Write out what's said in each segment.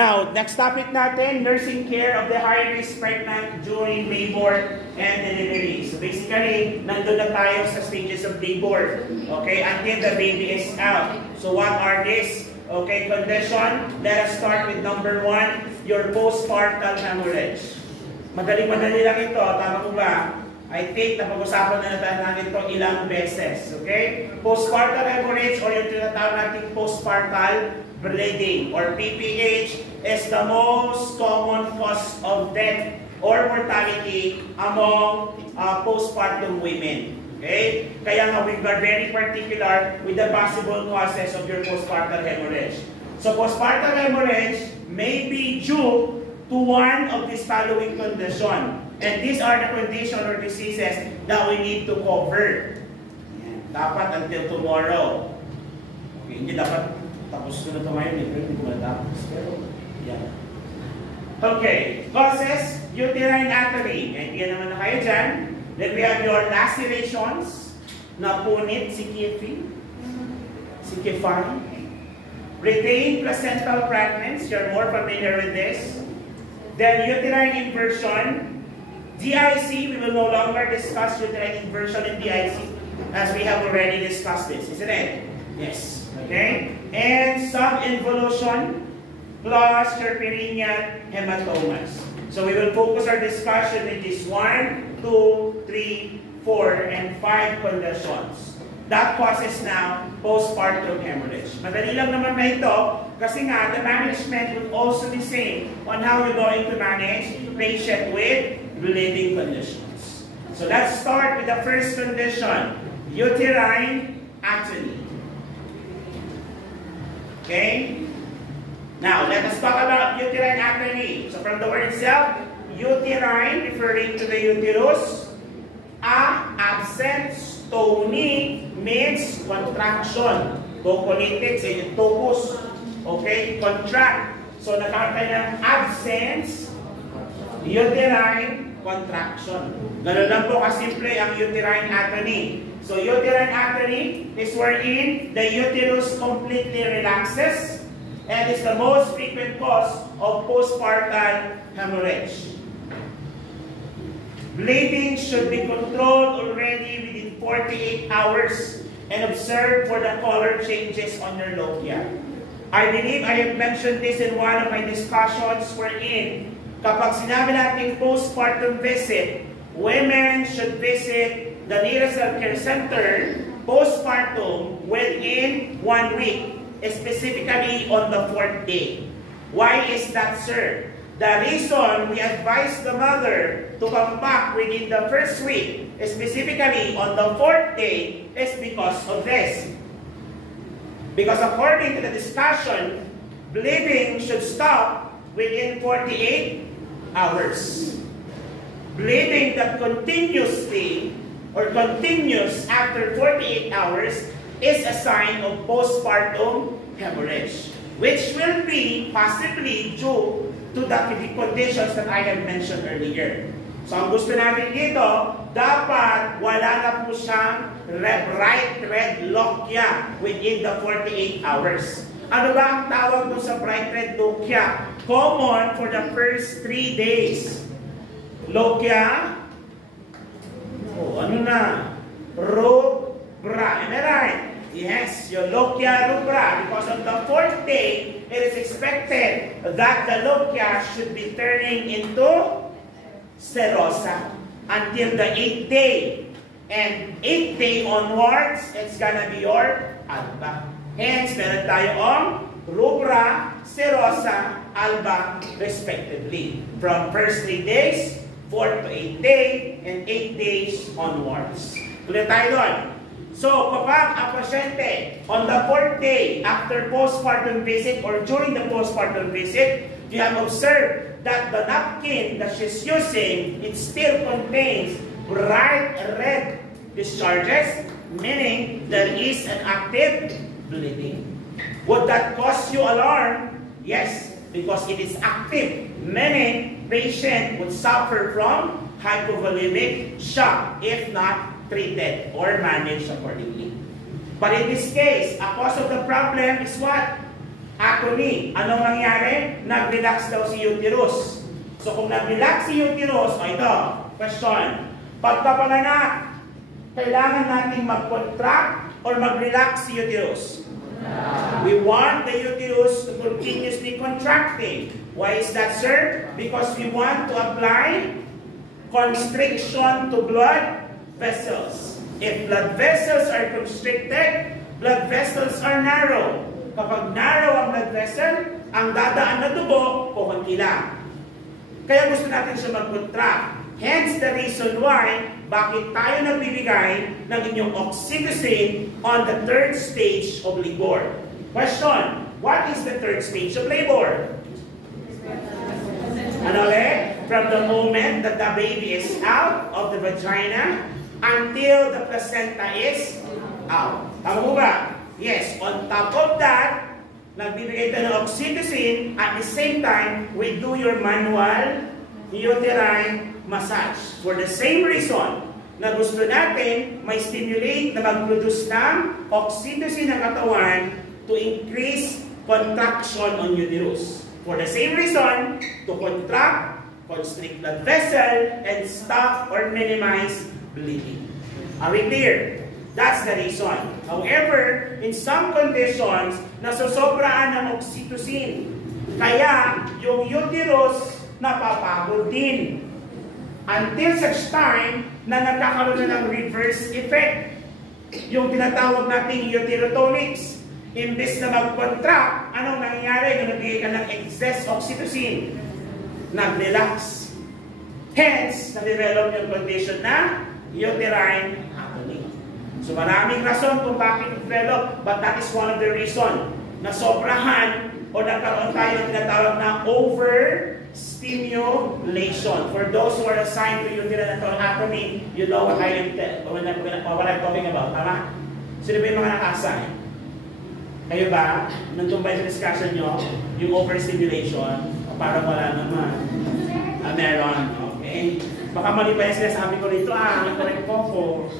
Now, next topic natin, nursing care of the high-risk pregnant during labor and delivery. So basically, nandun na tayo sa stages of labor, okay, until the baby is out. So what are these, okay, condition? Let us start with number 1, your postpartum hemorrhage. Madali-madali lang ito, tama po ba? I think napag-usapan na natin ito ilang beses, okay? Postpartum hemorrhage or yung tinatawag natin postpartum bleeding or PPH is the most common cause of death or mortality among postpartum women. Okay? Kaya nga we are very particular with the possible causes of your postpartum hemorrhage. So postpartum hemorrhage may be due to one of these following conditions. And these are the conditions or diseases that we need to cover. Dapat until tomorrow. Okay, hindi dapat tapos ko na ito ngayon, hindi ko matapos. Pero, yeah. Okay, causes, uterine atony. And yan naman na kayo dyan. Then we have your lacerations, napunit, sikifi, retained placental fragments, you're more familiar with this. Then uterine inversion, DIC, we will no longer discuss uterine inversion and DIC as we have already discussed this, isn't it? Yes. Okay? And subinvolution plus your perineal hematomas. So we will focus our discussion with this 1, 2, 3, 4, and 5 conditions. That causes now postpartum hemorrhage. Madali lang naman na ito kasi nga the management would also be same on how we're going to manage patient with bleeding conditions. So let's start with the first condition, uterine atony. Okay? Now, let us talk about uterine atony. So from the word itself, uterine referring to the uterus, absent, stony means contraction. Tocolitic, say yung tocus. Okay? Contract. So nakakita ng absence, uterine contraction. Ganun lang po kasimple ang uterine atony. So uterine atony is wherein the uterus completely relaxes and is the most frequent cause of postpartum hemorrhage. Bleeding should be controlled already within 48 hours and observed for the color changes on your lochia. I believe I have mentioned this in one of my discussions wherein kapag sinabi natin postpartum visit, women should visit the nearest healthcare center postpartum within 1 week, specifically on the 4th day. Why is that, sir? The reason we advise the mother to come back within the 1st week, specifically on the 4th day, is because of this. Because according to the discussion, bleeding should stop within 48 hours. Bleeding that continuously or continues after 48 hours is a sign of postpartum hemorrhage, which will be possibly due to the conditions that I have mentioned earlier. So ang gusto natin dito, dapat wala na po siyang bright red lochia within the 48 hours. Ano ba ang tawag mo sa bright red lochia? Common for the first 3 days. Lochia, ano na? Rubra. Am I right? Yes, your lochia rubra. Because on the 4th day, it is expected that the lochia should be turning into serosa until the 8th day. And 8th day onwards, it's gonna be your alba. Hence, meron tayong rubra, serosa, alba, respectively. From first 3 days, 4th to 8th day, and 8 days onwards. Tuloy tayo doon. So, kapag ang pasyente on the 4th day after postpartum visit or during the postpartum visit, you have observed that the napkin that she's using, it still contains bright red discharges, meaning there is an active bleeding. Would that cause you alarm? Yes, because it is active. Many patients would suffer from hypovolemic shock if not treated or managed accordingly. But in this case, a cause of the problem is what? atomy. Anong nangyari? Nag-relax daw si uterus. So kung nag-relax si uterus, ito, question. Pagkapanganak, kailangan nating mag-contract or mag-relax si uterus? We want the uterus to continuously contracting. Why is that, sir? Because we want to apply constriction to blood vessels. If blood vessels are constricted, blood vessels are narrow. Kapag narrow ang blood vessel, ang dadaan na dugo, kukunti lang. Kaya gusto natin siya mag-contract. Hence the reason why, bakit tayo nagbibigay ng inyong oxytocin on the third stage of labor. Question, what is the third stage of labor? Ano ulit? From the moment that the baby is out of the vagina until the placenta is out. Tama mo ba? Yes. On top of that, nagbibigay tayo ng oxytocin. At the same time, we do your manual uterine massage. For the same reason na gusto natin may stimulate na mag-produce ng oxytocin ng katawan to increase contraction on uterus. For the same reason, to contract, constrict blood vessel, and stop or minimize bleeding. Are we clear? That's the reason. However, in some conditions, nasosobraan ng oxytocin. Kaya, yung uterus napapagod din. Until such time na nagkakaroon na ng reverse effect. Yung tinatawag nating uterotonics. Imbes na mag-contract, anong nangyayari? Yung nabigay ka ng excess oxytocin. Nag-relax. Hence, na-develop yung condition na uterine atomy. So maraming rason kung bakit develop, but that is one of the reason na sobrahan o nagkaroon tayo ng tinatawag na overstimulation. For those who are assigned to uterine atomy, you know what I'm talking about. Tama? Sino ba yung mga naka-assign? Kayo ba? Nandun ba yung discussion nyo? Yung overstimulation? Parang wala naman. Meron. Okay. Baka mali pa yung sinasabi ko rito. Correct po.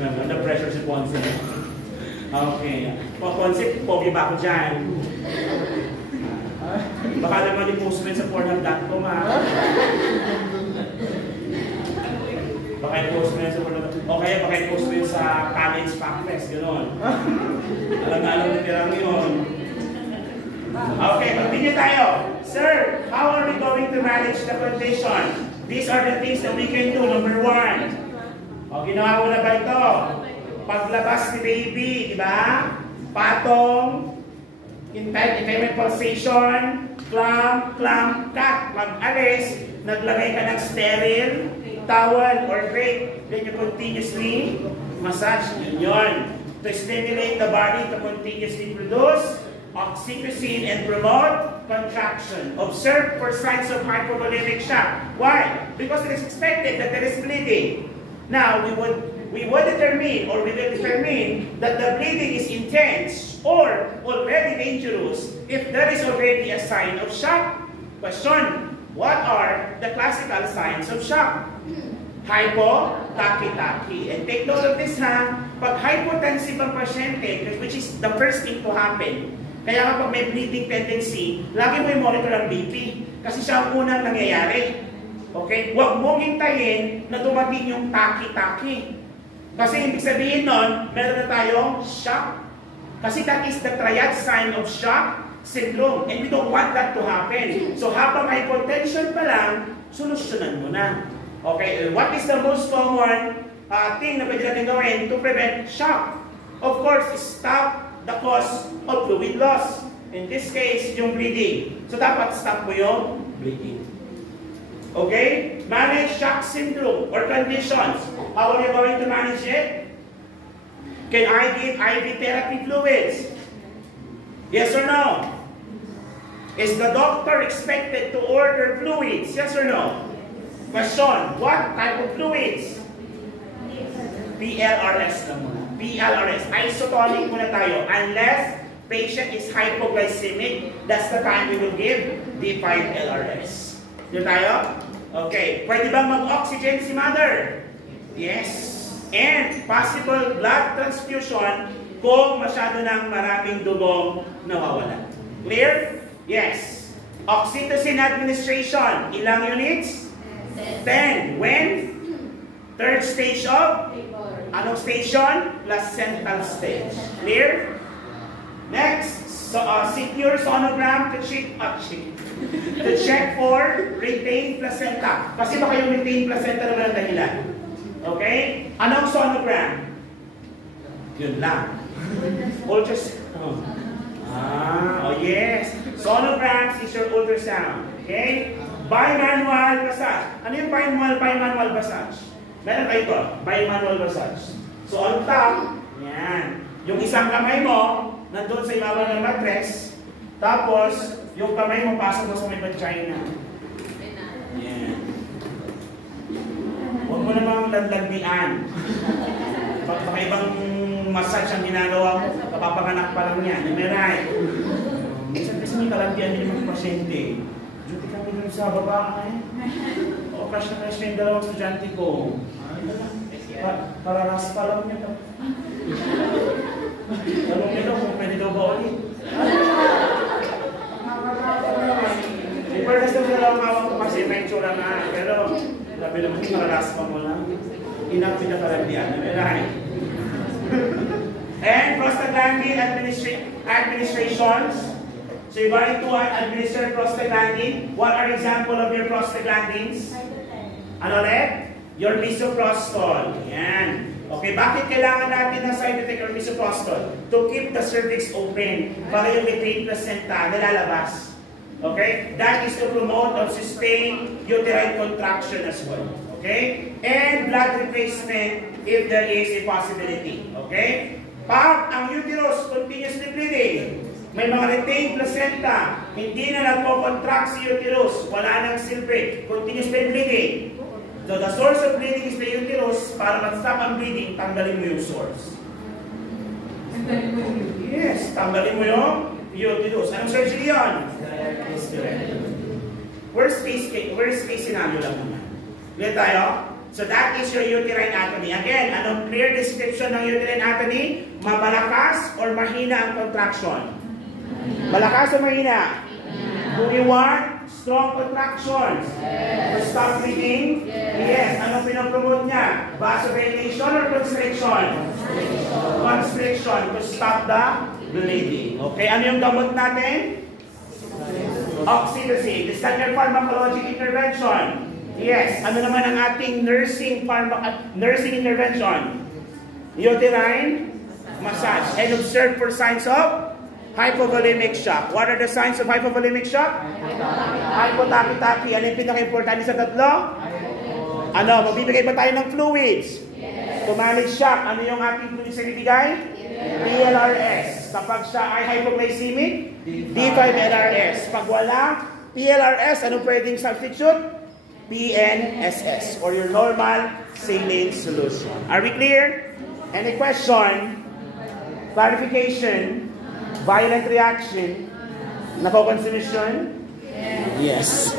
Under pressure si Ponce. Okay. Ponce, pogi ba ako dyan? Baka naman i-post mo sa pornhub.com Baka i-post mo sa pornhub.com. Okay, baka i-post mo sa college packfest. Gano'n. Alam na tirang yun. Okay, continue tayo. Sir, how are we going to manage the condition? These are the things that we can do. Number one. O, ginawa mo na ba ito? Paglabas ni baby, di ba? Patong, intimate pulsation, clamp, cut. Pag-alis, naglagay ka ng sterile, towel, or drape. Then you continuously massage. Yun. To stimulate the body to continuously produce oxytocin and promote contraction. Observe for signs of hypovolemic shock. Why? Because it is expected that there is bleeding. Now, we will determine that the bleeding is intense or already dangerous if there is already a sign of shock. Question, what are the classical signs of shock? Hypo, tachy. And take note of this pag hypotensive ang pasyente, which is the first thing to happen, kaya kapag may bleeding tendency, lagi mo i-monitor ang BP. Kasi siya ang unang nangyayari. Okay? Huwag mong hintayin na dumating yung tachy. Kasi ibig sabihin nun, meron na tayong shock. Kasi that is the triad sign of shock syndrome. And we don't want that to happen. So habang hypotension pa lang, solusyonan mo na. Okay? What is the most common thing na pwede natin gawin to prevent shock? Of course, stop the cause of fluid loss. In this case, yung bleeding. So dapat stop mo yung bleeding. Okay? Manage shock syndrome or conditions. How are you going to manage it? Can I give IV therapy fluids? Yes or no? Is the doctor expected to order fluids? Yes or no? Question, what type of fluids? PLRS na muna. PLRS. Isotonic muna tayo. Unless patient is hypoglycemic, that's the time we will give D5-LRS. Yun tayo? Okay. Pwede bang mag-oxygen si mother? Yes. And possible blood transfusion kung masyado ng maraming dugong nawawala. Clear? Yes. Oxytocin administration, ilang units? 10. When? Third stage of? Anong station? Placental stage. Clear? Next, secure sonogram to check for retained placenta. Kasi baka yung retained placenta naman ang dahilan. Okay? Anong sonogram? Yun lang. Ultrasound. Oh yes. Sonograms is your ultrasound. Okay? Bimanual massage. Ano yung bimanual massage? Meron kayo ito. Bimanual massage. So on top, yan. Yung isang kamay mo, nandun sa ibabaw ng mattress. Tapos, yung kamay mo pasok mo sa may vagina. Yan. Huwag mo namang landlandian. Baka ibang massage ang ginagawa mo, kapapanganak pa lang yan. Meron. Minsan kasi may kalantian din yung mga pasyente. Duty kami dun sa babae. O, crush na crush na yung dalawang estudyante ko. Pararas pa lang niya. Tanong nito kung pwede daw ba ulit. Ipernas na dalawang hawak ko kasi may tsura na. Pero, sabi naman, pararas pa mo lang. Inang pinakalantian. Meron. And prostaglandin administrations. So you're going to administer prostaglandin. What are example of your prostaglandins? Ano ulit? Your misoprostol. Yan. Okay, bakit kailangan natin ng side effect or misoprostol? To keep the cervix open para yung retained placenta nalalabas. Okay? That is to promote or sustain uterine contraction as well. Okay? And blood replacement if there is a possibility. Okay? Pag ang uterus continuously bleeding, may mga retained placenta, hindi na nagpo-contract si uterus, wala nang silbi, continuously bleeding. So the source of bleeding is the uterus. Para mag-stop ang bleeding, tanggalin mo yung source. Yes, tanggalin mo yung uterus. Anong surgery yun? Worst case scenario lang naman. Ulit tayo? So that is your uterine anatomy. Again, anong clear description ng uterine anatomy? Mabalakas or mahina ang contraction? Malakas o mahina? Do you want strong contractions? To stop bleeding? Yes. Anong pinopromote niya? Vasodilation or constriction? Constriction to stop the bleeding. Okay, ano yung gamot natin? Oxytocin. The standard pharmacologic intervention. Yes. Ano naman ang ating nursing intervention? Uterine massage. And observe for signs of hypovolemic shock. What are the signs of hypovolemic shock? Hypotachy-tachy. Ano yung pinaka-importante sa tatlo? Ano? Magbibigay ba tayo ng fluids? To manage shock. Ano yung ating fluids na ibigay? PLRS. Kapag siya ay hypoglycemic, D5-LRS. Pag wala, PLRS, anong pwedeng substitute? PNSS, or your normal saline solution. Are we clear? Any question? Clarification? Violent reaction? Nako-consumption? Yes.